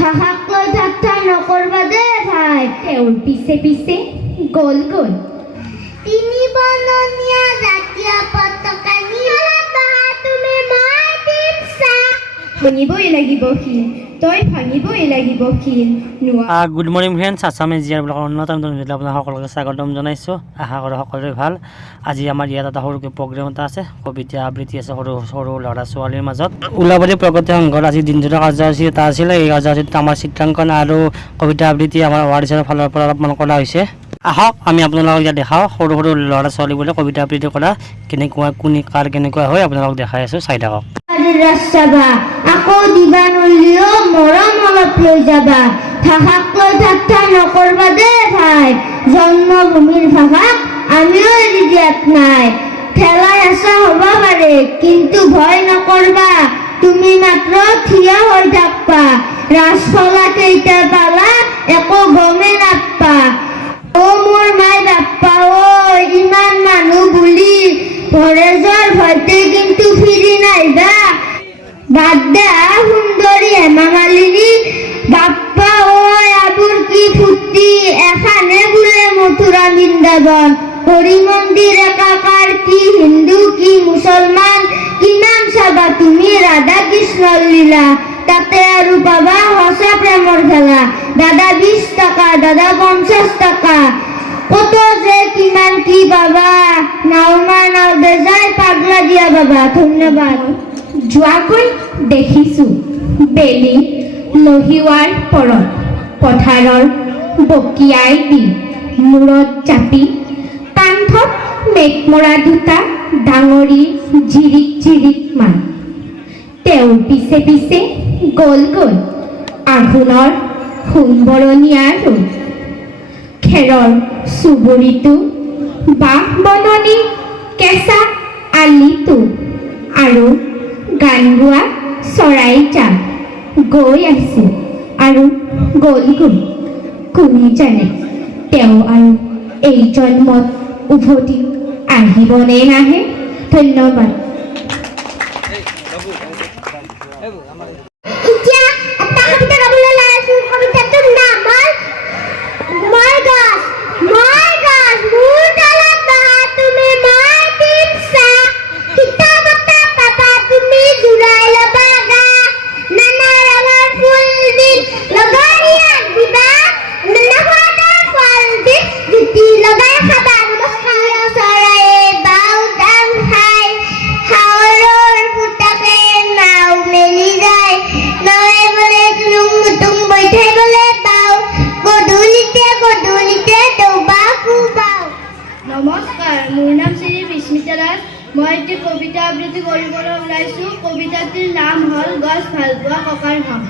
ভাষাক লৈ ঠাট্টা নকর দে ভাই তেওঁৰ পিছে পিছে গ'ল গ'ল। তিনি বননীয়া জাতীয় পতাকা নীলা বাহা তুমি মই শুনিবই লাগিব সি। তই ভাঙিবই লাগিব সি নোৱা গুড মৰ্ণিং ফ্ৰেণ্ডছ আছামে জিয়াৰ ব্লকৰ অন্যতম জনজাতি আপোনাক সকলোকে স্বাগতম জনাইছোঁ। আশা কৰোঁ সকলোৰে ভালো। আজি আমাৰ ইয়াত এটা সৰুকৈ প্ৰগ্ৰেম এটা আছে, কবিতা আবৃত্তি আছে সৰু সৰু ল'ৰা ছোৱালীৰ মাজত। ওলাবাৰী প্ৰগতি সংঘৰ আজি দিনজোৰা কাৰ্যসূচী এটা আছিলে। এই কাৰ্যসূচীত আমাৰ চিত্ৰাংকন আৰু কবিতা আবৃত্তি আমাৰ ৱাৰ্ডছৰ ফালৰ পৰা অলপমান কৰা হৈছে। আহক, আমি আপোনালোকক ইয়াত দেখাওঁ, সৰু সৰু ল'ৰা ছোৱালীবোৰে কবিতা আবৃত্তি কৰা, কেনেকুৱা, কোনে কাৰ কেনেকুৱা হয়, আপোনালোকক দেখাই আছোঁ, চাই থাকক। আকৌ দিবা নলিও মৰম অলপ লৈ যাবা। ভাষাক লৈ ঠাট্টা নকৰবা দে ভাই, জন্মভূমিৰ ভাষাক আমিও এৰি দিয়াত নাই। ঠেলা হেঁচা হ'ব পাৰে, কিন্তু ভয় নকৰবা, তুমি মাত্ৰ থিয় হৈ থাকবা। ৰাজফলা কেইটা পালা একো গমে ভৰেজৰ ভয়তে কিন্তু ফিৰি নাইবা বাদ দে সুন্দৰী হেমা মালিনী বাপ্পা ঐ আবুৰ কি ফুৰ্তি এখানে বোলে মথুৰা বৃন্দাবন। হৰি মন্দিৰ একাকাৰ কি হিন্দু, কি মুছলমান কিমান চাবা তুমি? ৰাধা কৃষ্ণৰ লীলা। তাতে আৰু পাবা সঁচা প্ৰেমৰ খেলা। দাদা বিশ টকা, দাদা পঞ্চাছ টকা। কত যে কিমান কি পাবা নাওমা নাও বেজাই পাগলা দিয়া বাবা, ধন্যবাদ। যোৱাকৈ দেখিছোঁ। বেলি লহিওৱাৰ পৰত পথাৰৰ বকিয়াই দি, মূৰত জাপি কান্ধত মেঘমৰা দুটা ডাঙৰি জিৰিক জিৰিক মান তেওঁৰ পিছে পিছে গ'ল গ'ল আঘোণৰ সোণবৰণীয়া ৰূপ খেৰৰ চুবুৰীটো বাঁহ বননি কেঁচা আলিটো আৰু গান গোৱা চৰাই জাক গৈ আছে আৰু গ'ল গ'ল কোনে জানে তেওঁ আৰু এই জন্মত উভতি আহিবনে নাহে? ধন্যবাদ। আবৃত্তি কৰিবলৈ ওলাইছোঁ কবিতাটিৰ নাম হ'ল গছ ভালো পোৱা ককাৰ ঘাম।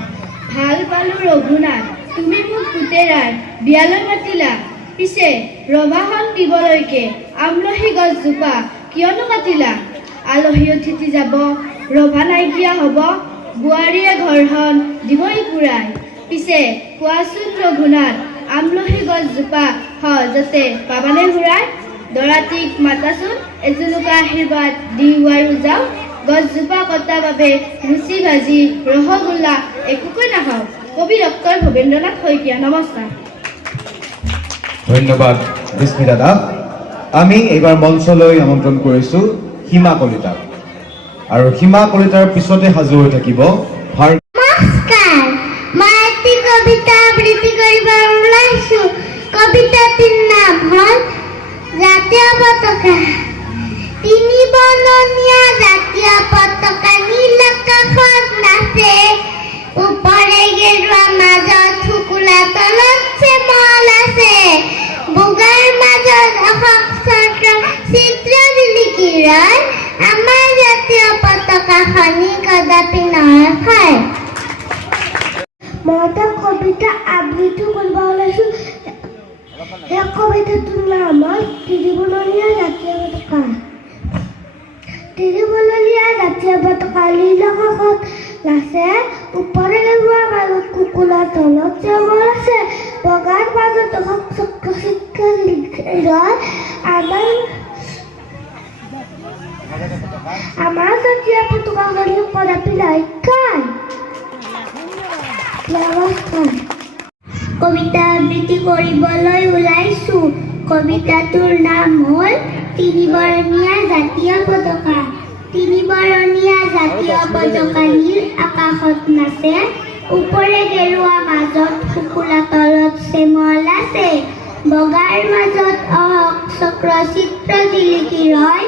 ভালো পালোঁ ৰঘুনাথ, তুমি মোক পুতেৰাই বিয়ালৈ মাতিলা। পিছে ৰভাখন দিবলৈকে আমলখি গছজোপা কিয়নো কাটিলা? আলহী অতিথি যাব, ৰভা নাইকিয়া হ'ব, বোৱাৰীয়ে ঘৰখন দিবই পুৰাই। পিছে কোৱাচোন ৰঘুনাথ, আমলখি গছজোপা সহজতে পাবানে ঘূৰাই দৰাটিক মাতাচোন। এজোলোকা আশীৰ্বাদ দি আৰু যাওঁ গছজোপা কটা বাবে লুচি ভাজি ৰসগোল্লা একোকৈ নাখাওঁ কবি ডক্টৰ ভৱেন্দ্ৰনাথ শইকীয়া। নমস্কাৰ। ধন্যবাদ বিস্মিতা দাস আমি এইবাৰ মঞ্চলৈ আমন্ত্ৰণ কৰিছোঁ সীমা কলিতাক। আৰু সীমা কলিতাৰ পিছতে সাজু হৈ থাকিব ভাৰ নমস্কাৰ। মই এটি কবিতা আবৃত্তি কৰিব ওলাইছো কবিতাটিৰ নাম হ'ল জাতীয় পতাকা। তিনি বননীয়া জাতীয় পতাকা নীল আকাশত নাচে। ওপৰে গেৰুৱা মাজত শুকুলা তলত চেমল আছে। বগাৰ মাজত অশোক চক্ৰ চিত্ৰ জিলিকি ৰয় আমাৰ জাতীয় পতাকাখনি কদাপি নহয় গেৰুৱা মাজত কুকুলাৰ তলত চেমল আছে বগাৰ মাজত অশোক চক্ৰ চিত্ৰ জিলিকি ৰয় আমাৰ আমাৰ জাতীয় পতাকাখনি কদাপি নাই খায়। কবিতা আবৃত্তি কৰিবলৈ ওলাইছো। কবিতাটোৰ নাম হ'ল তিনিবৰণীয়া জাতীয় পতাকা। তিনিবৰণীয়া জাতীয় পতাকা আকাশত নাচে, ওপৰে গেৰুৱা মাজত শুকুলা তলত চেমল আছে, বগাৰ মাজত অহক চক্ৰ চিত্ৰ জিলিকি ৰয়,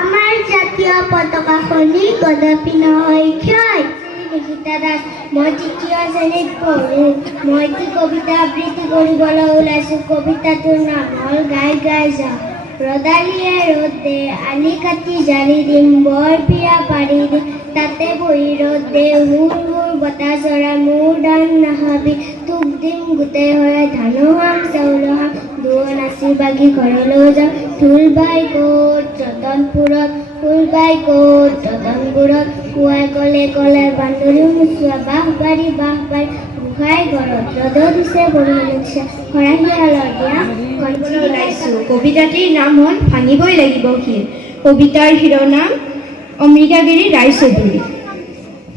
আমাৰ জাতীয় পতাকাখনি কদাপি নহয় ক্ষয়। নিকিতা দাস, মই তৃতীয় শ্ৰেণীত পঢ়োঁ, মই এটি কবিতা আবৃত্তি কৰিবলৈ ওলাইছোঁ, কবিতাটোৰ নাম হ'ল গাই গাই যাওঁ। আলি কাটি জালি দিম বৰ পিৰা পাৰি তাতে বহি ৰ'দ মোৰ মোৰ বতাহ চৰা মোৰ দান নাহাবি, তোক দিম গোটেই হৈ ধানো হাম চাউল হাম দুৱ নাচি বাগি ঘৰলৈ যাওঁ। ঢোল বাই ক'ত ৰতনপুৰত ফুল বাই ক'ত ৰতনপুৰত কোৱাই ক'লে ক'লে বান্দৰী মুচোৱা বাঁহ বাৰী বাঁহ বাৰী গোসাঁই ঘৰত ৰ'দ দিছে ওলাইছোঁ। কবিতাটিৰ নাম হ'ল ভাঙিবই লাগিব শিল কবিতাৰ শিৰোনাম অমৃতাগিৰি ৰায়চৌধুৰী।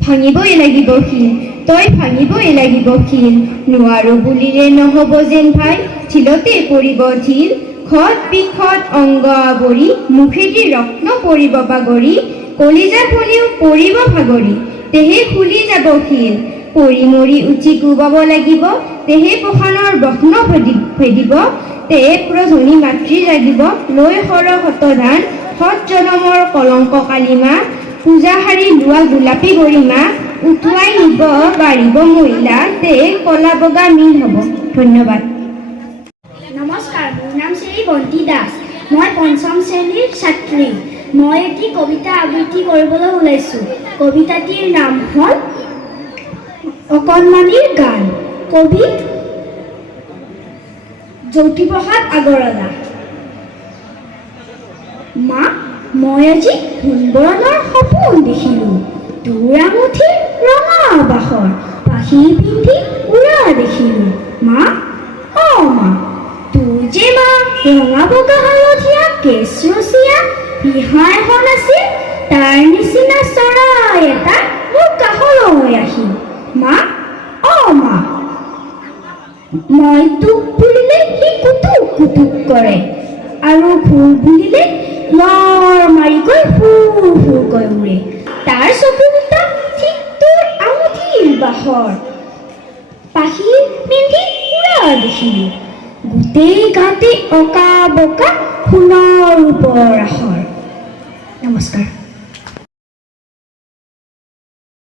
ভাঙিবই লাগিব শিল তই ভাঙিবই লাগিব শিল নোৱাৰো বুলিলে নহ'ব যেন ভাই। ঠিলতে পৰিব ঢিল খত বিষত অংগ আৱৰি মুখেদি ৰত্ন পৰিব বাগৰি কলিজা ফুলিও পৰিব ভাগৰি, তেহে খুলি যাব শিল। পৰি মৰি উঠি কোবাব লাগিব, তেহে পখানৰ ভেদি ভেদিব, তেহে প্ৰধনী মাতৃ জাগিব। লৈ সৰ শতধান সৎ জনমৰ কলংক কালিমা পূজা শাৰী লোৱা গোলাপী গৰিমা উটুৱাই নিব বাঢ়িব মহিলা, তেহে কলা বগা মিল হ'ব। ধন্যবাদ। নমস্কাৰ। বন্তি দাস মই পঞ্চম শ্ৰেণীৰ ছাত্ৰী। মই এটি কবিতা আবৃত্তি কৰিবলৈ ওলাইছোঁ। কবিতাটিৰ নাম হ'ল অকণমানিৰ গান। কবি জ্যোতিপ্ৰসাদ আগৰৱালা। মা, মই আজি সুন্দৰৰ সপোন দেখিলোঁ। তোৰ আঙুঠিৰ ৰঙা বাখৰ পাখি পিন্ধি উৰা দেখিলোঁ মা অ মা তোৰ যে মা ৰঙা বগা হালধীয়া কেঁচৰচীয়া ৰিহা এখন আছিল তাৰ নিচিনা চৰাই এটা মোৰ কাষলৈ আহিল মা অ মা মই তোক বুলিলে সি কুটুক কুটুক কৰে আৰু ফুল বুলিলে লৰ মাৰিকৈ ফুৰ ফুৰকৈ উৰে তাৰ চকু দুটা ঠিক তোৰ আঙুঠিৰ বাহৰ পাখি পিন্ধি উৰা দেখিলোঁ গোটেই গাতে অকা বকা সোণৰ ওপৰ আখৰ নমস্কাৰ